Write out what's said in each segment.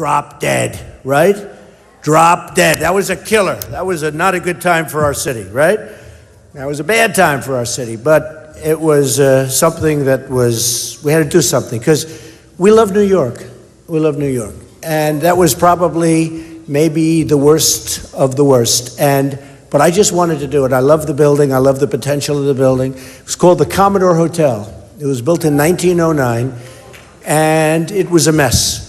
drop dead, right? Drop dead. That was a killer. That was not a good time for our city, right? That was a bad time for our city, but it was something that we had to do something because we love New York. We love New York. And that was probably maybe the worst of the worst. But I just wanted to do it. I love the building. I love the potential of the building. It was called the Commodore Hotel. It was built in 1909, and it was a mess.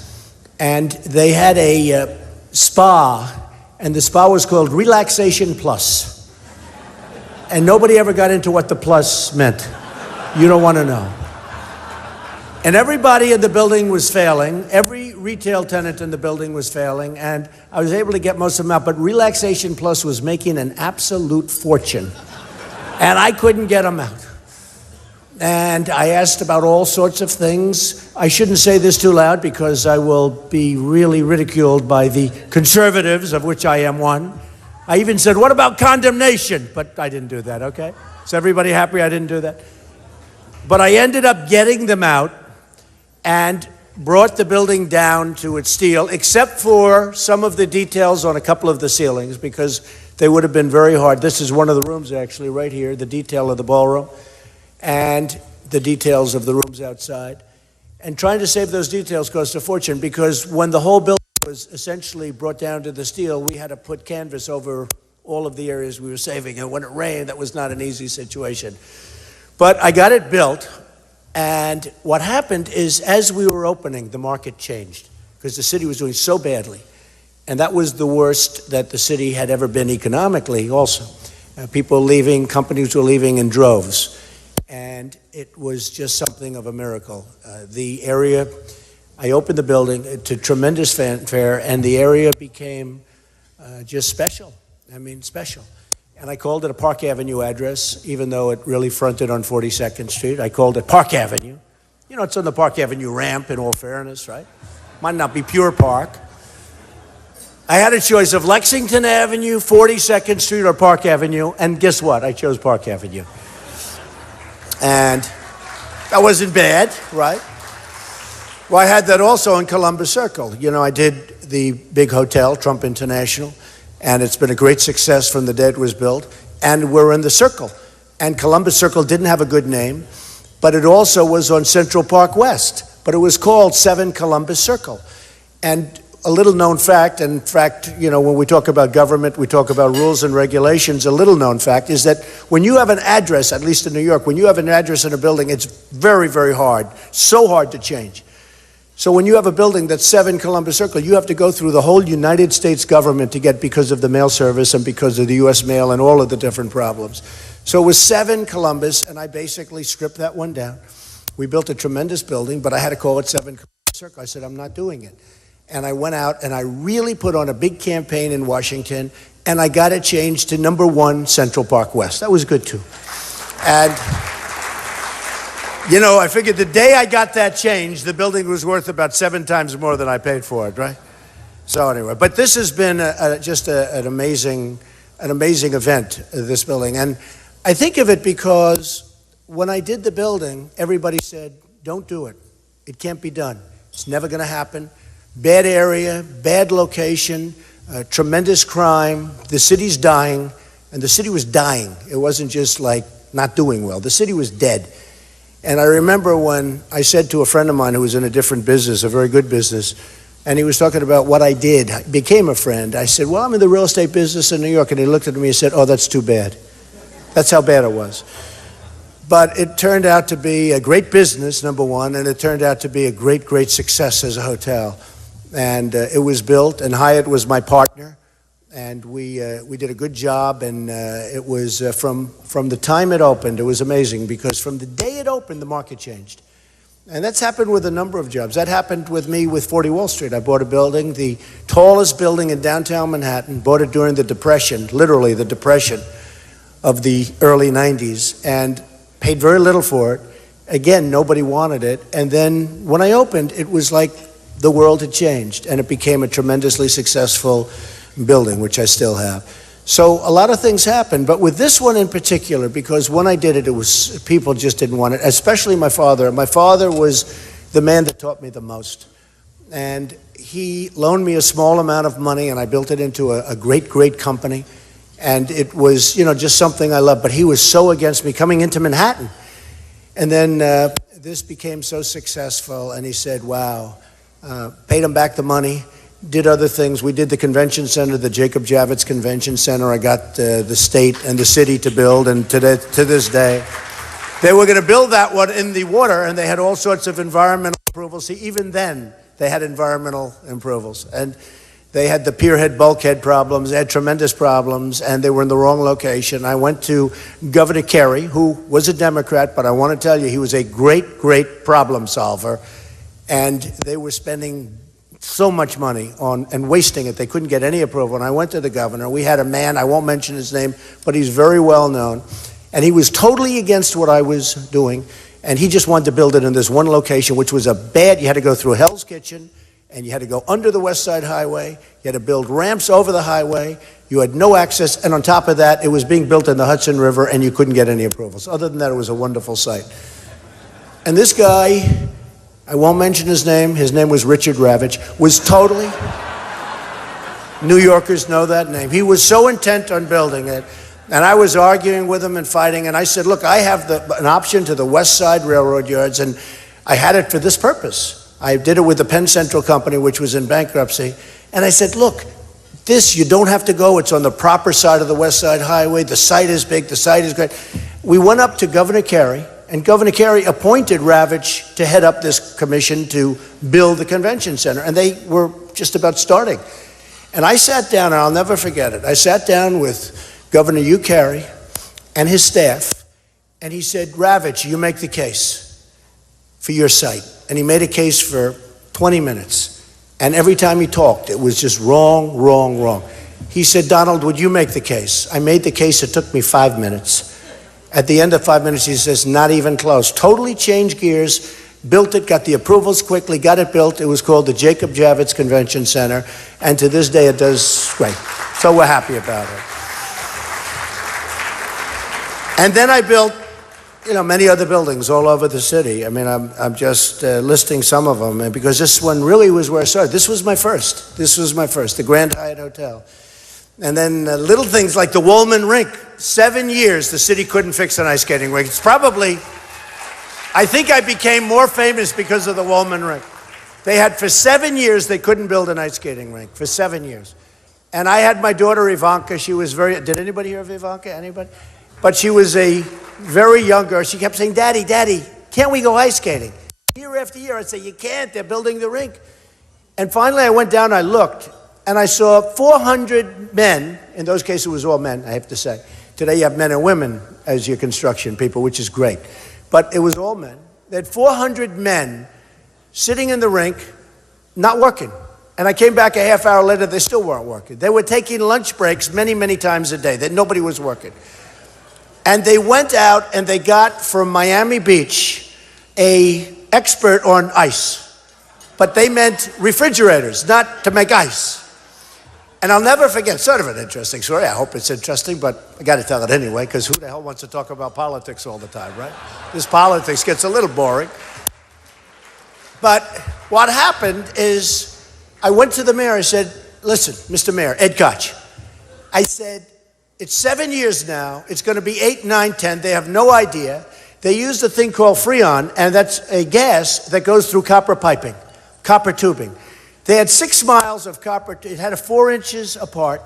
And they had a spa, and the spa was called Relaxation Plus. And nobody ever got into what the plus meant. You don't want to know. And everybody in the building was failing. Every retail tenant in the building was failing, and I was able to get most of them out, but Relaxation Plus was making an absolute fortune. And I couldn't get them out. And I asked about all sorts of things. I shouldn't say this too loud because I will be really ridiculed by the conservatives, of which I am one. I even said, what about condemnation? But I didn't do that, okay? Is everybody happy I didn't do that? But I ended up getting them out and brought the building down to its steel, except for some of the details on a couple of the ceilings, because they would have been very hard. This is one of the rooms, actually, right here, the detail of the ballroom, and the details of the rooms outside. And trying to save those details cost a fortune, because when the whole building was essentially brought down to the steel, we had to put canvas over all of the areas we were saving. And when it rained, that was not an easy situation. But I got it built. And what happened is, as we were opening, the market changed because the city was doing so badly. And that was the worst that the city had ever been economically also. People leaving, companies were leaving in droves. And it was just something of a miracle. The area, I opened the building to tremendous fanfare, and the area became just special. I mean, special. And I called it a Park Avenue address, even though it really fronted on 42nd Street. I called it Park Avenue. You know, it's on the Park Avenue ramp, in all fairness, right? Might not be pure park. I had a choice of Lexington Avenue, 42nd Street, or Park Avenue, and guess what? I chose Park Avenue. And that wasn't bad, right? Well, I had that also in Columbus Circle. You know, I did the big hotel, Trump International, and it's been a great success from the day it was built. And we're in the Circle. And Columbus Circle didn't have a good name, but it also was on Central Park West. But it was called 7 Columbus Circle. And a little known fact, in fact, you know, when we talk about government, we talk about rules and regulations, a little known fact is that when you have an address, at least in New York, when you have an address in a building, it's very, very hard, so hard to change. So when you have a building that's 7 Columbus Circle, you have to go through the whole United States government to get, because of the mail service and because of the U.S. mail and all of the different problems. So it was 7 Columbus, and I basically stripped that one down. We built a tremendous building, but I had to call it 7 Columbus Circle. I said, I'm not doing it. And I went out and I really put on a big campaign in Washington, and I got it changed to number 1 Central Park West. That was good too. And you know, I figured the day I got that changed, the building was worth about 7 times more than I paid for it, right? So anyway, but this has been just an amazing event, this building. And I think of it because when I did the building, everybody said, don't do it. It can't be done. It's never going to happen. Bad area, bad location, tremendous crime. The city's dying, and the city was dying. It wasn't just like not doing well. The city was dead. And I remember when I said to a friend of mine who was in a different business, a very good business, and he was talking about what I did, I became a friend. I said, well, I'm in the real estate business in New York. And he looked at me and said, oh, that's too bad. That's how bad it was. But it turned out to be a great business, number one, and it turned out to be a great, great success as a hotel. And it was built, and Hyatt was my partner. And we did a good job, and it was from the time it opened, it was amazing, because from the day it opened, the market changed. And that's happened with a number of jobs. That happened with me with 40 Wall Street. I bought a building, the tallest building in downtown Manhattan, bought it during the Depression, literally the Depression of the early 90s, and paid very little for it. Again, nobody wanted it. And then when I opened, it was like the world had changed, and it became a tremendously successful building, which I still have. So a lot of things happened, but with this one in particular, because when I did it, it was, people just didn't want it, especially my father. My father was the man that taught me the most. And he loaned me a small amount of money, and I built it into a great, great company. And it was, just something I loved. But he was so against me coming into Manhattan. And then this became so successful, and he said, wow, paid him back the money, did other things. We did the convention center, the Jacob Javits Convention Center. I got the state and the city to build, and to this day, they were going to build that one in the water, and they had all sorts of environmental approvals. See, even then, they had environmental approvals, and they had the pierhead bulkhead problems. They had tremendous problems, and they were in the wrong location. I went to Governor Kerry, who was a Democrat, but I want to tell you, he was a great, great problem solver, and they were spending so much money on and wasting it. They couldn't get any approval. And I went to the governor. We had a man, I won't mention his name, but he's very well known, and he was totally against what I was doing, and he just wanted to build it in this one location, which was you had to go through Hell's Kitchen, and you had to go under the West Side Highway. You had to build ramps over the highway. You had no access, and on top of that, it was being built in the Hudson River, and you couldn't get any approvals. Other than that, it was a wonderful site. And this guy, I won't mention his name was Richard Ravitch, was totally, New Yorkers know that name. He was so intent on building it, and I was arguing with him and fighting, and I said, look, I have an option to the West Side Railroad yards, and I had it for this purpose. I did it with the Penn Central Company, which was in bankruptcy. And I said, look, you don't have to go. It's on the proper side of the West Side Highway. The site is big. The site is great. We went up to Governor Kerry, and Governor Kerry appointed Ravitch to head up this commission to build the convention center. And they were just about starting. And I sat down, and I'll never forget it. I sat down with Governor Hugh Carey and his staff, and he said, Ravitch, you make the case for your site. And he made a case for 20 minutes. And every time he talked, it was just wrong, wrong, wrong. He said, Donald, would you make the case? I made the case. It took me 5 minutes. At the end of 5 minutes, he says, not even close. Totally changed gears, built it, got the approvals quickly, got it built. It was called the Jacob Javits Convention Center. And to this day, it does great. So we're happy about it. And then I built many other buildings all over the city. I mean, I'm just listing some of them, and because this one really was where I started. This was my first, the Grand Hyatt Hotel. And then little things like the Woolman Rink. 7 years, the city couldn't fix an ice skating rink. I think I became more famous because of the Woolman Rink. For 7 years, they couldn't build an ice skating rink, for 7 years. And I had my daughter Ivanka. She was did anybody hear of Ivanka? Anybody? But she was a very young girl. She kept saying, Daddy, Daddy, can't we go ice skating? Year after year, I'd say, you can't, they're building the rink. And finally I went down, I looked, and I saw 400 men. In those cases, it was all men, I have to say. Today you have men and women as your construction people, which is great. But it was all men. They had 400 men sitting in the rink, not working. And I came back a half hour later, they still weren't working. They were taking lunch breaks many, many times a day. Nobody was working. And they went out and they got from Miami Beach an expert on ice. But they meant refrigerators, not to make ice. And I'll never forget, sort of an interesting story. I hope it's interesting, but I got to tell it anyway, because who the hell wants to talk about politics all the time, right? This politics gets a little boring. But what happened is I went to the mayor. I said, listen, Mr. Mayor, Ed Koch. I said, it's 7 years now. It's going to be 8, 9, 10. They have no idea. They use a thing called Freon, and that's a gas that goes through copper piping, copper tubing. They had 6 miles of copper. It had 4 inches apart,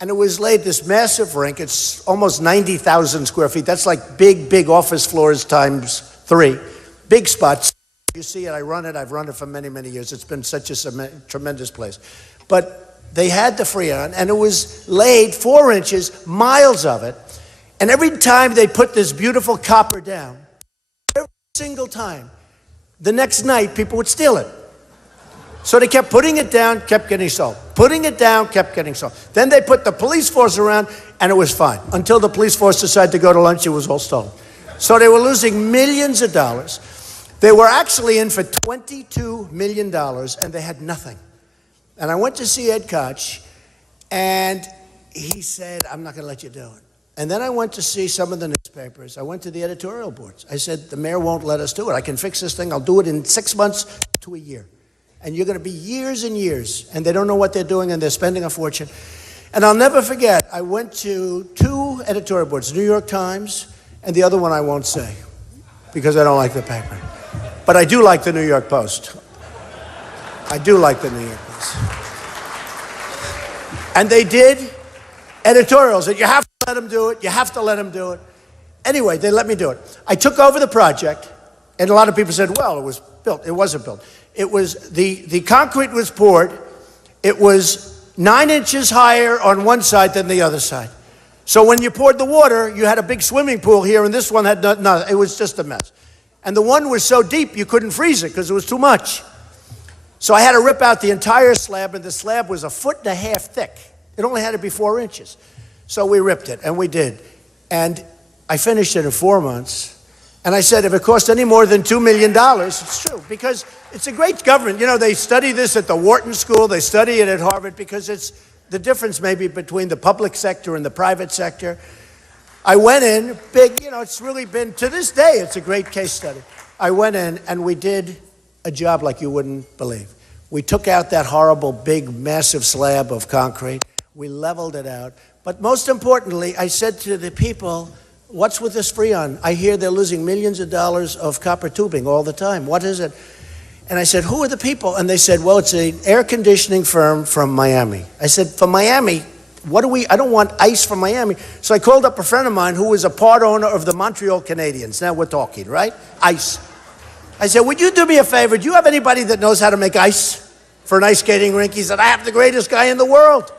and it was laid this massive rink. It's almost 90,000 square feet. That's like big, big office floors times 3. Big spots. You see it. I run it. I've run it for many, many years. It's been such a tremendous place. But they had the Freon, and it was laid 4 inches, miles of it. And every time they put this beautiful copper down, every single time, the next night, people would steal it. So they kept putting it down, kept getting sold. Putting it down, kept getting sold. Then they put the police force around, and it was fine. Until the police force decided to go to lunch, it was all stolen. So they were losing millions of dollars. They were actually in for $22 million, and they had nothing. And I went to see Ed Koch, and he said, I'm not going to let you do it. And then I went to see some of the newspapers. I went to the editorial boards. I said, the mayor won't let us do it. I can fix this thing. I'll do it in 6 months to a year. And you're going to be years and years, and they don't know what they're doing, and they're spending a fortune. And I'll never forget, I went to 2 editorial boards, New York Times, and the other one I won't say, because I don't like the paper. But I do like the New York Post. I do like the New York Post. And they did editorials that you have to let them do it, you have to let them do it. Anyway, they let me do it. I took over the project, and a lot of people said, well, it was built. It wasn't built. It was, the concrete was poured. It was 9 inches higher on one side than the other side. So when you poured the water, you had a big swimming pool here, and this one had nothing. It was just a mess. And the one was so deep, you couldn't freeze it because it was too much. So I had to rip out the entire slab, and the slab was 1.5 feet thick. It only had to be 4 inches. So we ripped it, and we did. And I finished it in 4 months. And I said, if it cost any more than $2 million, it's true, because it's a great government. You know, they study this at the Wharton School. They study it at Harvard because it's the difference maybe between the public sector and the private sector. I went in, big, you know, it's really been, to this day, it's a great case study. I went in, and we did a job like you wouldn't believe. We took out that horrible, big, massive slab of concrete. We leveled it out. But most importantly, I said to the people, what's with this Freon? I hear they're losing millions of dollars of copper tubing all the time. What is it? And I said, who are the people? And they said, well, it's an air conditioning firm from Miami. I said, from Miami? I don't want ice from Miami. So I called up a friend of mine who was a part owner of the Montreal Canadiens. Now we're talking, right? Ice. I said, would you do me a favor? Do you have anybody that knows how to make ice for an ice skating rink? He said, I have the greatest guy in the world.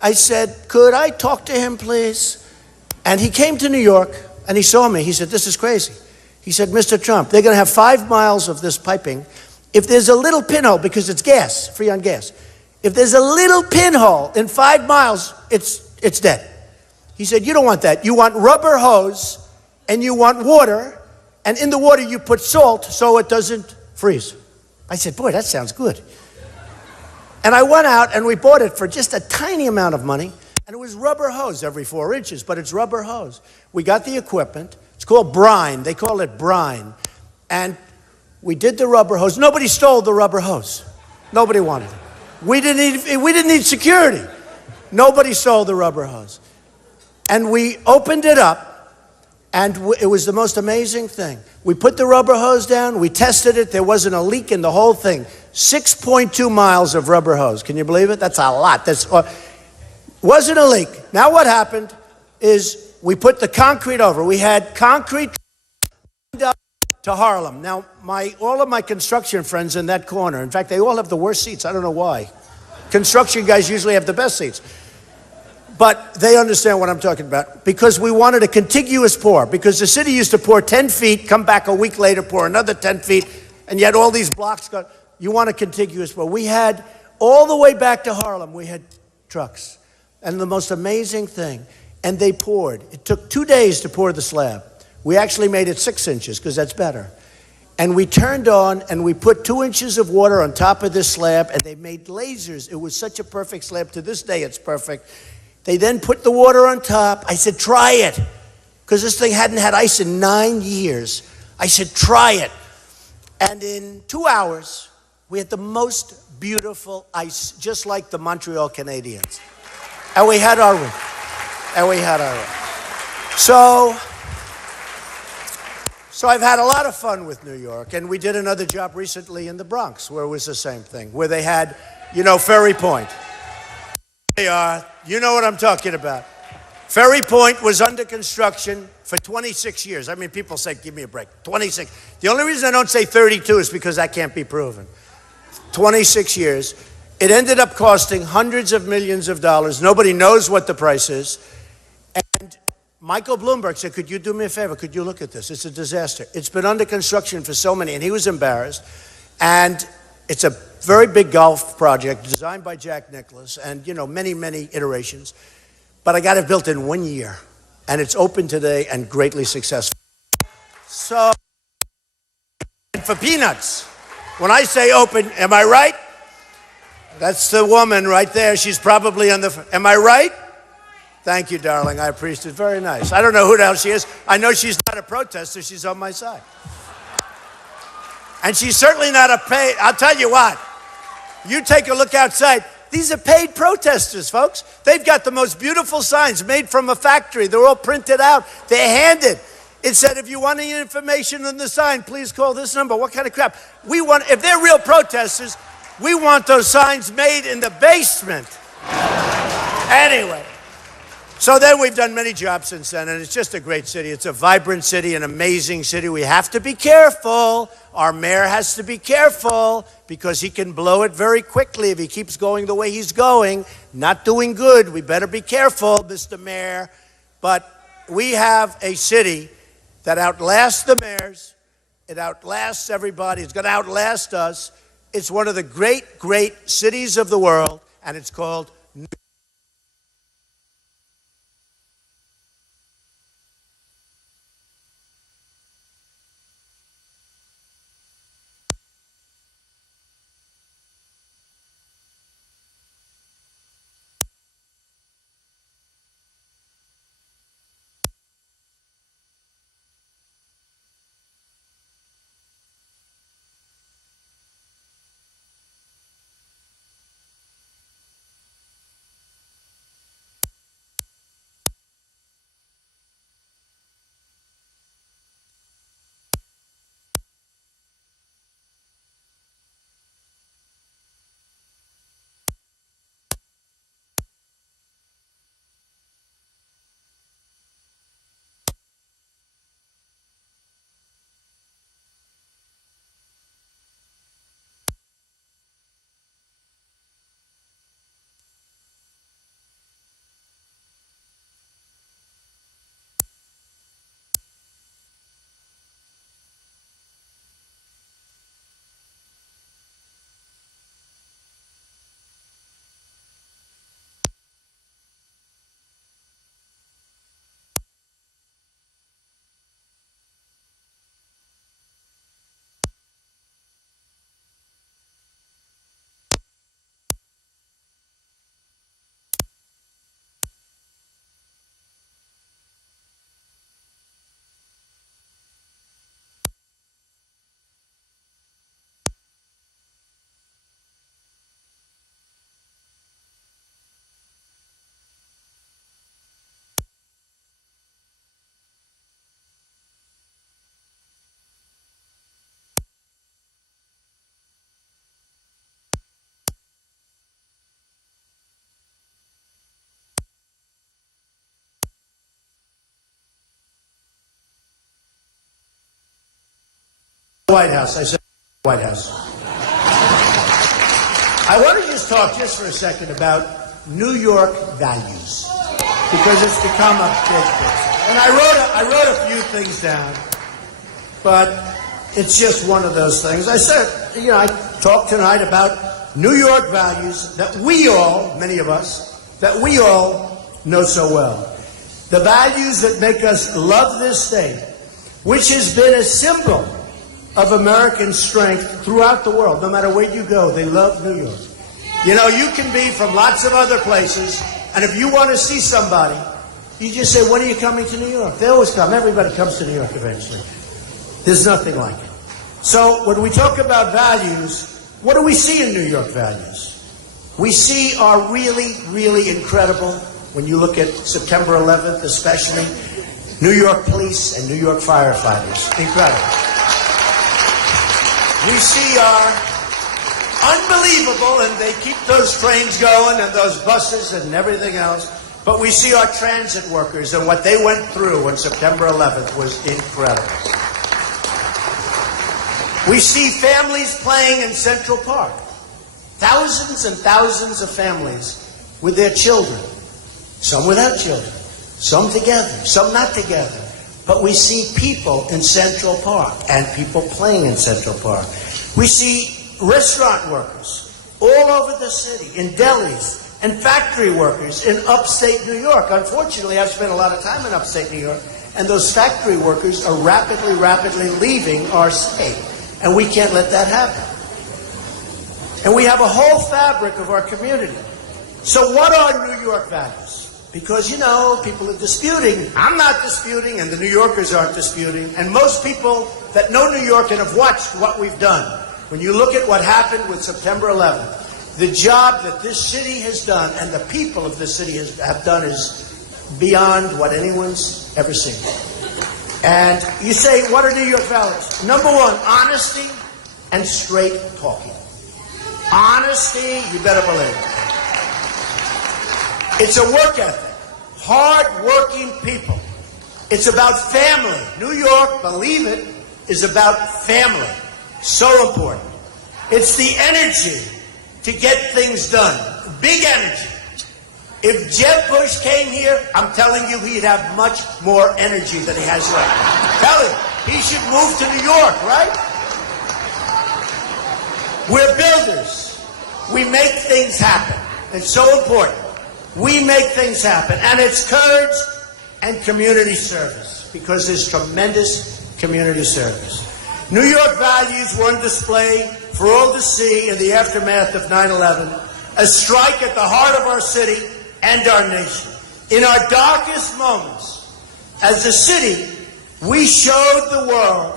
I said, could I talk to him, please? And he came to New York, and he saw me. He said, this is crazy. He said, Mr. Trump, they're going to have 5 miles of this piping. If there's a little pinhole, because it's gas, Freon gas, if there's a little pinhole in 5 miles, it's dead. He said, you don't want that. You want rubber hose, and you want water, and in the water you put salt so it doesn't freeze. I said, boy, that sounds good. And I went out, and we bought it for just a tiny amount of money, and it was rubber hose every 4 inches, but it's rubber hose. We got the equipment. It's called brine. They call it brine. And we did the rubber hose. Nobody stole the rubber hose. Nobody wanted it. We didn't need security. Nobody stole the rubber hose. And we opened it up, and it was the most amazing thing. We put the rubber hose down. We tested it. There wasn't a leak in the whole thing. 6.2 miles of rubber hose. Can you believe it? That's a lot. Wasn't a leak. Now what happened is we put the concrete over. We had concrete to Harlem. Now, all of my construction friends in that corner, in fact, they all have the worst seats. I don't know why. Construction guys usually have the best seats. But they understand what I'm talking about, because we wanted a contiguous pour, because the city used to pour 10 feet, come back a week later, pour another 10 feet, and yet all these blocks go. You want a contiguous pour. We had, all the way back to Harlem, we had trucks. And the most amazing thing, and they poured. It took 2 days to pour the slab. We actually made it 6 inches, because that's better. And we turned on, and we put 2 inches of water on top of this slab, and they made lasers. It was such a perfect slab. To this day, it's perfect. They then put the water on top. I said, try it, because this thing hadn't had ice in 9 years. I said, try it. And in 2 hours, we had the most beautiful ice, just like the Montreal Canadiens. And we had our room. So I've had a lot of fun with New York. And we did another job recently in the Bronx, where it was the same thing, where they had, Ferry Point. They are, you know what I'm talking about. Ferry Point was under construction for 26 years. I mean, people say, give me a break. 26. The only reason I don't say 32 is because that can't be proven. 26 years. It ended up costing hundreds of millions of dollars. Nobody knows what the price is. And Michael Bloomberg said, could you do me a favor? Could you look at this? It's a disaster. It's been under construction for so many, and he was embarrassed. And it's a very big golf project designed by Jack Nicklaus, and, many, many iterations. But I got it built in 1 year, and it's open today and greatly successful. So, for peanuts, when I say open, am I right? That's the woman right there. She's probably on the, am I right? Thank you, darling. I appreciate it. Very nice. I don't know who the hell she is. I know she's not a protester. She's on my side. And she's certainly not a paid, I'll tell you what, You take a look outside. These are paid protesters, folks. They've got the most beautiful signs made from a factory. They're all printed out. They're handed. It said, if you want any information on the sign, please call this number. What kind of crap? If they're real protesters, we want those signs made in the basement. Anyway, so then we've done many jobs since then, and it's just a great city. It's a vibrant city, an amazing city. We have to be careful. Our mayor has to be careful because he can blow it very quickly if he keeps going the way he's going. Not doing good. We better be careful, Mr. Mayor. But we have a city that outlasts the mayors. It outlasts everybody. It's going to outlast us. It's one of the great, great cities of the world, and it's called White House. I said White House. I want to just talk just for a second about New York values because it's become a big picture. And I wrote a few things down, but it's just one of those things. I said, I talked tonight about New York values that we all, many of us, that we all know so well. The values that make us love this state, which has been a symbol of American strength throughout the world. No matter where you go, they love New York. You can be from lots of other places, and if you want to see somebody, you just say, when are you coming to New York? They always come. Everybody comes to New York eventually. There's nothing like it. So when we talk about values, what do we see in New York values? We see are really, really incredible. When you look at September 11th especially, New York police and New York firefighters. Incredible. We see are unbelievable, and they keep those trains going and those buses and everything else. But we see our transit workers, and what they went through on September 11th was incredible. We see families playing in Central Park. Thousands and thousands of families with their children. Some without children. Some together. Some not together. But we see people in Central Park and people playing in Central Park. We see restaurant workers all over the city, in delis, and factory workers in upstate New York. Unfortunately, I've spent a lot of time in upstate New York, and those factory workers are rapidly leaving our state. And we can't let that happen. And we have a whole fabric of our community. So what are New York values? Because, people are disputing. I'm not disputing, and the New Yorkers aren't disputing. And most people that know New York and have watched what we've done, when you look at what happened with September 11th, The job that this city has done and the people of this city have done is beyond what anyone's ever seen. And you say, what are New York values? Number one, honesty and straight talking. Honesty, you better believe it. It's a work ethic. Hard-working people. It's about family. New York, believe it, is about family. So important. It's the energy to get things done. Big energy. If Jeb Bush came here, I'm telling you, he'd have much more energy than he has right now. Tell him, he should move to New York, right? We're builders. We make things happen. It's so important. We make things happen. And it's courage and community service, because there's tremendous community service. New York values were on display for all to see in the aftermath of 9/11, a strike at the heart of our city and our nation. In our darkest moments, as a city, we showed the world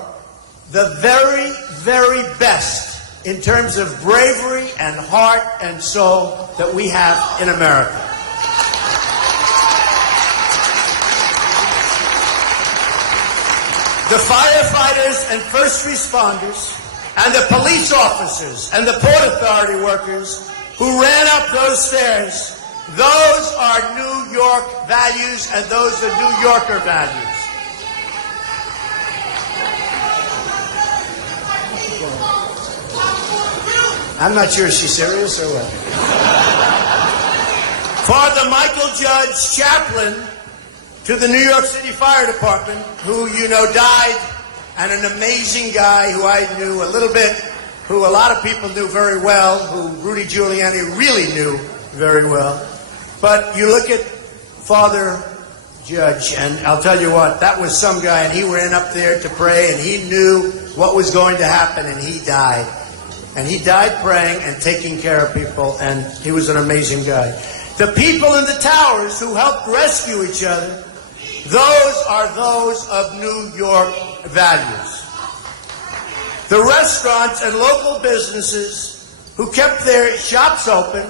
the very, very best in terms of bravery and heart and soul that we have in America. The firefighters and first responders and the police officers and the Port Authority workers who ran up those stairs, those are New York values, and those are New Yorker values. I'm not sure, is she serious or what? Father Michael Judge, chaplain to the New York City Fire Department, who you know died, and an amazing guy who I knew a little bit, who a lot of people knew very well, who Rudy Giuliani really knew very well. But you look at Father Judge, and I'll tell you what, that was some guy, and he went up there to pray, and he knew what was going to happen, and he died. And he died praying and taking care of people, and he was an amazing guy. The people in the towers who helped rescue each other, those are those of New York values. The restaurants and local businesses who kept their shops open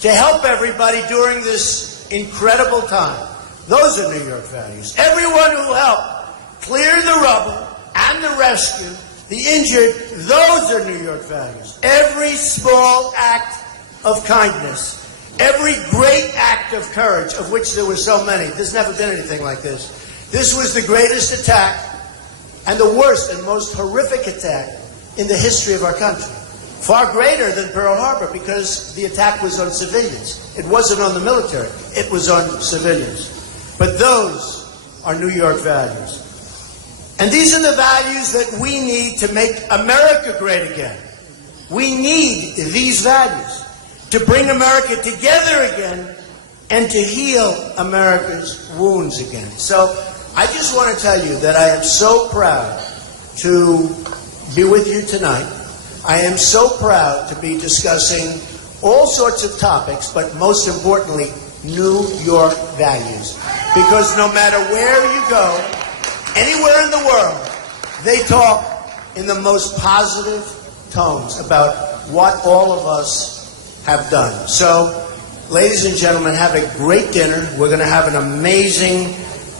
to help everybody during this incredible time, those are New York values. Everyone who helped clear the rubble and the rescue, the injured, those are New York values. Every small act of kindness, every great act of courage, of which there were so many. There's never been anything like this. This was the greatest attack and the worst and most horrific attack in the history of our country. Far greater than Pearl Harbor, because the attack was on civilians. It wasn't on the military. It was on civilians. But those are New York values. And these are the values that we need to make America great again. We need these values to bring America together again and to heal America's wounds again. So I just want to tell you that I am so proud to be with you tonight. I am so proud to be discussing all sorts of topics, but most importantly, New York values. Because no matter where you go, anywhere in the world, they talk in the most positive tones about what all of us have done. So, ladies and gentlemen, have a great dinner. We're going to have an amazing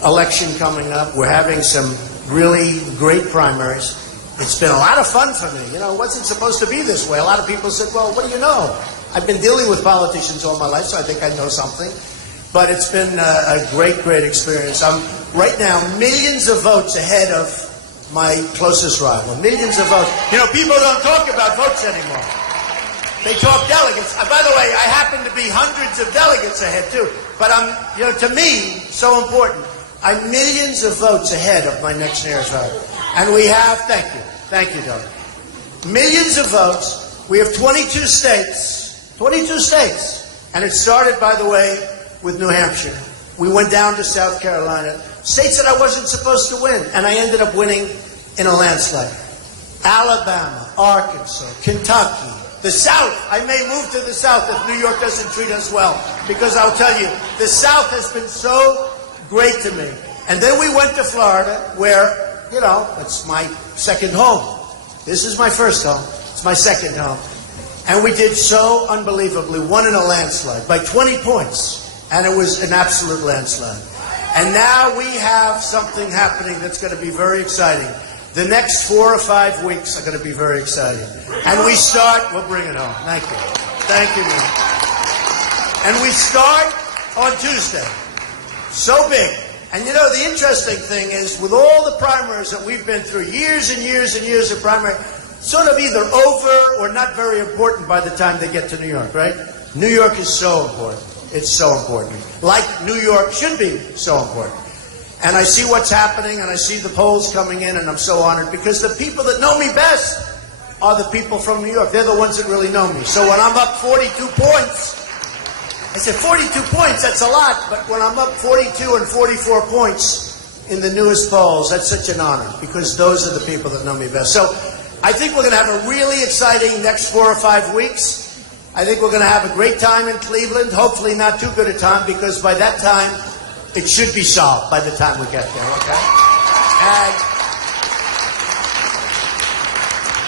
election coming up. We're having some really great primaries. It's been a lot of fun for me. You know, it wasn't supposed to be this way. A lot of people said, well, what do you know? I've been dealing with politicians all my life, so I think I know something. But it's been a great, great experience. I'm right now millions of votes ahead of my closest rival. Millions of votes. You know, people don't talk about votes anymore. They talk delegates. By the way, I happen to be hundreds of delegates ahead, too. But to me, so important. I'm millions of votes ahead of my next nearest rival. And we have, thank you, Doug. Millions of votes. We have 22 states. 22 states. And it started, by the way, with New Hampshire. We went down to South Carolina. States that I wasn't supposed to win. And I ended up winning in a landslide. Alabama, Arkansas, Kentucky, the South. I may move to the South if New York doesn't treat us well. Because I'll tell you, the South has been so great to me. And then we went to Florida, where, you know, it's my second home. This is my first home. It's my second home. And we did so unbelievably, won in a landslide by 20 points. And it was an absolute landslide. And now we have something happening that's going to be very exciting. The next 4 or 5 weeks are going to be very exciting. And we start, we'll bring it home. Thank you. Thank you, man. And we start on Tuesday. So big. And you know, the interesting thing is, with all the primaries that we've been through, years and years and years of primary, sort of either over or not very important by the time they get to New York, right? New York is so important. It's so important. Like New York should be so important. And I see what's happening, and I see the polls coming in, and I'm so honored, because the people that know me best are the people from New York. They're the ones that really know me. So when I'm up 42 points, I said 42 points, that's a lot, but when I'm up 42 and 44 points in the newest polls, that's such an honor, because those are the people that know me best. So I think we're going to have a really exciting next 4 or 5 weeks. I think we're going to have a great time in Cleveland, hopefully not too good a time, because by that time, it should be solved by the time we get there, okay?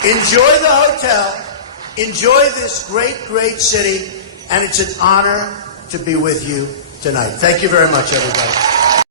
And enjoy the hotel, enjoy this great, great city, and it's an honor to be with you tonight. Thank you very much, everybody.